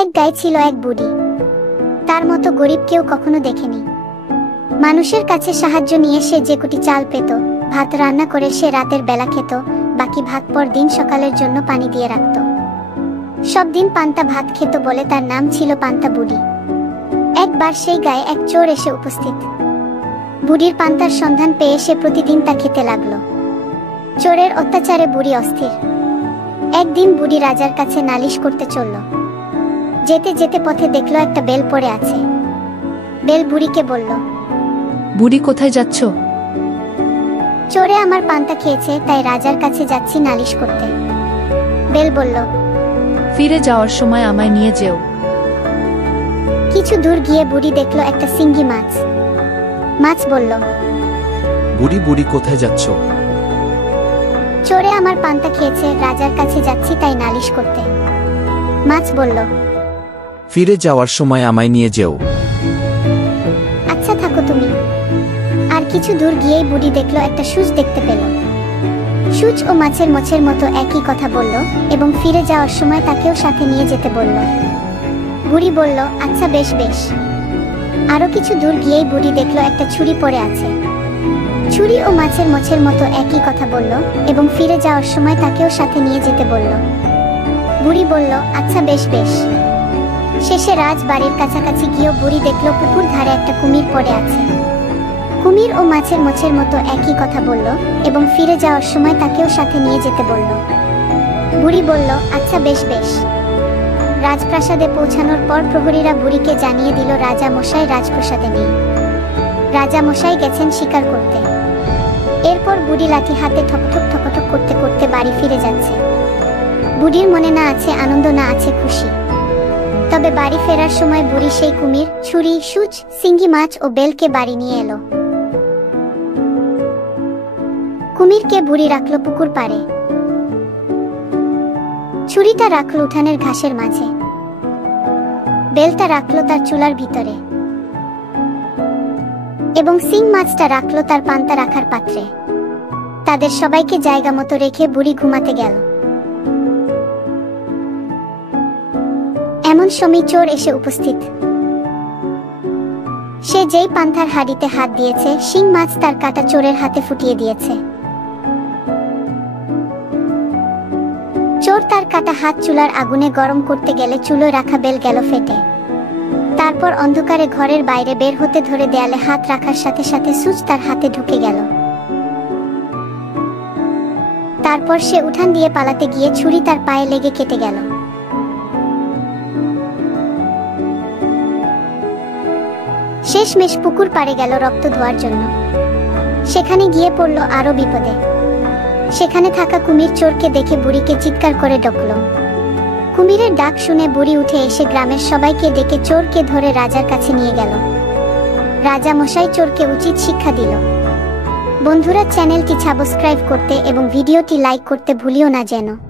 এক গায়ে ছিল এক বুড়ি। তার মতো গরিব কেউ কখনো দেখেনি। মানুষের কাছে সাহায্য নিয়ে সে যে কোটি চাল পেত, ভাত রান্না করে সে রাতের বেলা খেত, বাকি ভাত পর দিন সকালের জন্য পানি দিয়ে রাখত। সব দিন পান্তা ভাত খেত বলে তার নাম ছিল পান্তা বুড়ি। একবার সেই গায়ে এক চোর এসে উপস্থিত। বুড়ির পান্তার সন্ধান পেয়ে সে প্রতিদিন তা খেতে লাগলো। চোরের অত্যাচারে বুড়ি অস্থির। একদিন বুড়ি রাজার কাছে নালিশ করতে চলল। যেতে যেতে পথে দেখলো একটা বেল পড়ে আছে। বেল বুড়িকে বলল, বুড়ি কোথায় যাচ্ছ? চোরে আমার পান্তা খেয়েছে, তাই রাজার কাছে যাচ্ছি নালিশ করতে। বেল বলল, ফিরে যাওয়ার সময় আমায় নিয়ে যেও। কিছু দূর গিয়ে বুড়ি দেখলো একটা সিঙ্গি মাছ। মাছ বলল, বুড়ি বুড়ি কোথায় যাচ্ছ? চোরে আমার পান্তা খেয়েছে, রাজার কাছে যাচ্ছি তাই নালিশ করতে। মাছ বলল, ফিরে যাওয়ার সময় আমায় নিয়ে যেও। আচ্ছা থাকো তুমি। আর কিছু দূর গিয়েই বুড়ি দেখলো একটা সূচ দেখতে পেল। সূচ ও মাছের মোচের মতো একই কথা বলল এবং ফিরে যাওয়ার সময় তাকেও সাথে নিয়ে যেতে বলল। বুড়ি বলল, আচ্ছা বেশ বেশ। আরো কিছু দূর গিয়েই বুড়ি দেখলো একটা ছুরি পড়ে আছে। ছুরি ও মাছের মোচের মতো একই কথা বলল এবং ফিরে যাওয়ার সময় তাকেও সাথে নিয়ে যেতে বলল। বুড়ি বলল, আচ্ছা বেশ বেশ। শেষে রাজবাড়ির কাছাকাছি গিয়েও বুড়ি দেখলো পুকুর ধারে একটা কুমির পড়ে আছে। কুমির ও মাছের মোচের মতো একই কথা বলল এবং ফিরে যাওয়ার সময় তাকেও সাথে নিয়ে যেতে বলল। বুড়ি বলল, আচ্ছা বেশ বেশ। রাজপ্রাসাদে পৌঁছানোর পর প্রহরীরা বুড়িকে জানিয়ে দিল রাজা মশাই রাজপ্রাসাদে নেই। রাজা মশাই গেছেন শিকার করতে। এরপর বুড়ি লাঠি হাতে ঠকঠক ঠকঠক করতে করতে বাড়ি ফিরে যাচ্ছে। বুড়ির মনে না আছে আনন্দ, না আছে খুশি। তবে বাড়ি ফেরার সময় বুড়ি সেই কুমির, ছুরি, সূচ, সিঙ্গি মাছ ও বেলকে বাড়ি নিয়ে এলো। কুমিরকে বুড়ি রাখলো পুকুর পাড়ে। ছুরিটা রাখলো উঠানের ঘাসের মাঝে। বেলটা রাখলো তার চুলার ভিতরে এবং সিং মাছটা রাখলো তার পান্তা রাখার পাত্রে। তাদের সবাইকে জায়গা মতো রেখে বুড়ি ঘুমাতে গেল। এমন সময় চোর এসে উপস্থিত। সে যেই পান্তার হাঁড়িতে হাত দিয়েছে, শিং মাছ তার কাটা চোরের হাতে ফুটিয়ে দিয়েছে। চোর তার কাটা হাত চুলার আগুনে গরম করতে গেলে চুলোয় রাখা বেল গেল ফেটে। তারপর অন্ধকারে ঘরের বাইরে বের হতে ধরে দেয়ালে হাত রাখার সাথে সাথে সূচ তার হাতে ঢুকে গেল। তারপর সে উঠান দিয়ে পালাতে গিয়ে ছুরি তার পায়ে লেগে কেটে গেল। শেষমেশ পুকুর পাড়ে গেল রক্ত ধোয়ার জন্য। সেখানে গিয়ে পড়ল আরো বিপদে। সেখানে থাকা কুমির চোরকে দেখে বুড়িকে চিৎকার করে ডাকল। কুমিরের ডাক শুনে বুড়ি উঠে এসে গ্রামের সবাইকে ডেকে চোরকে ধরে রাজার কাছে নিয়ে গেল। রাজা মশাই চোরকে উচিত শিক্ষা দিল। বন্ধুরা, চ্যানেলটি সাবস্ক্রাইব করতে এবং ভিডিওটি লাইক করতে ভুলিও না যেন।